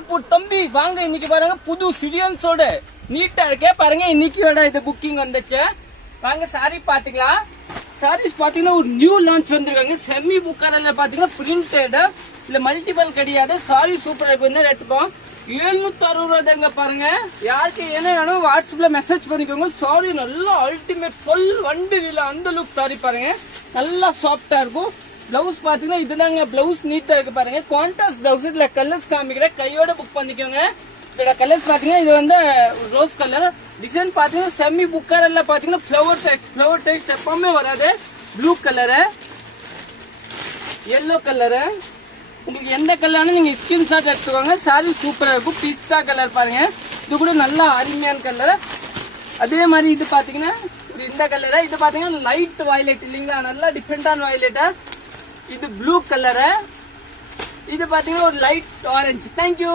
திருப்பூர் தம்பி வாங்க. இன்னைக்கு பாருங்க புது சிரியன்ஸோட நீட்டா இருக்கே பாருங்க. இன்னைக்கு இது புக்கிங் வந்துச்சு. வாங்க சாரி பாத்துக்கலாம். சாரீஸ் பாத்தீங்கன்னா ஒரு நியூ லான்ச் வந்திருக்காங்க. செமி புக்காரில் பாத்தீங்கன்னா பிரிண்டட் இல்ல மல்டிபிள் கிடையாது. சாரி சூப்பரா இருக்கு. வந்து ரேட் 760 பாருங்க. யாருக்கு என்ன வேணும் வாட்ஸ்அப்ல மெசேஜ் பண்ணிக்கோங்க. சாரி நல்லா அல்டிமேட் ஃபுல் வண்டி இல்ல அந்த லுக் சாரி பாருங்க. நல்லா சாஃப்டா இருக்கும். பிளவுஸ் பாத்தீங்கன்னா இதுதாங்க பிளவுஸ் நீட்டா இருக்கு பாருங்க. Contrast blouse. இதுல கலர்ஸ் காமிக்கிறேன், கையோட புக் பண்ணிக்கோங்க. இதோட கலர்ஸ் பாத்தீங்கன்னா இது வந்து ரோஸ் கலர் டிசைன் பாத்தீங்கன்னா செமி புக்காரில் பாத்தீங்கன்னா ஃபிளவர் டெக்ஸ்ட் எப்பவுமே வராது. ப்ளூ கலரு, எல்லோ கலரு, உங்களுக்கு எந்த கலர்னு நீங்க ஸ்கிரீன்ஷாட் எடுத்துக்கோங்க. சாரி சூப்பரா இருக்கும். பிஸ்தா கலர் பாருங்க. இது கூட நல்லா அருமையான கலர். அதே மாதிரி இது பாத்தீங்கன்னா இந்த கலரு. இது பாத்தீங்கன்னா லைட் வயலட் இல்லைங்களா, நல்லா டிஃப்ரெண்டான வயலட்டா. இது ப்ளூ கலரு. இது பாத்தீங்கன்னா ஒரு லைட் ஆரஞ்சு. தேங்க்யூ.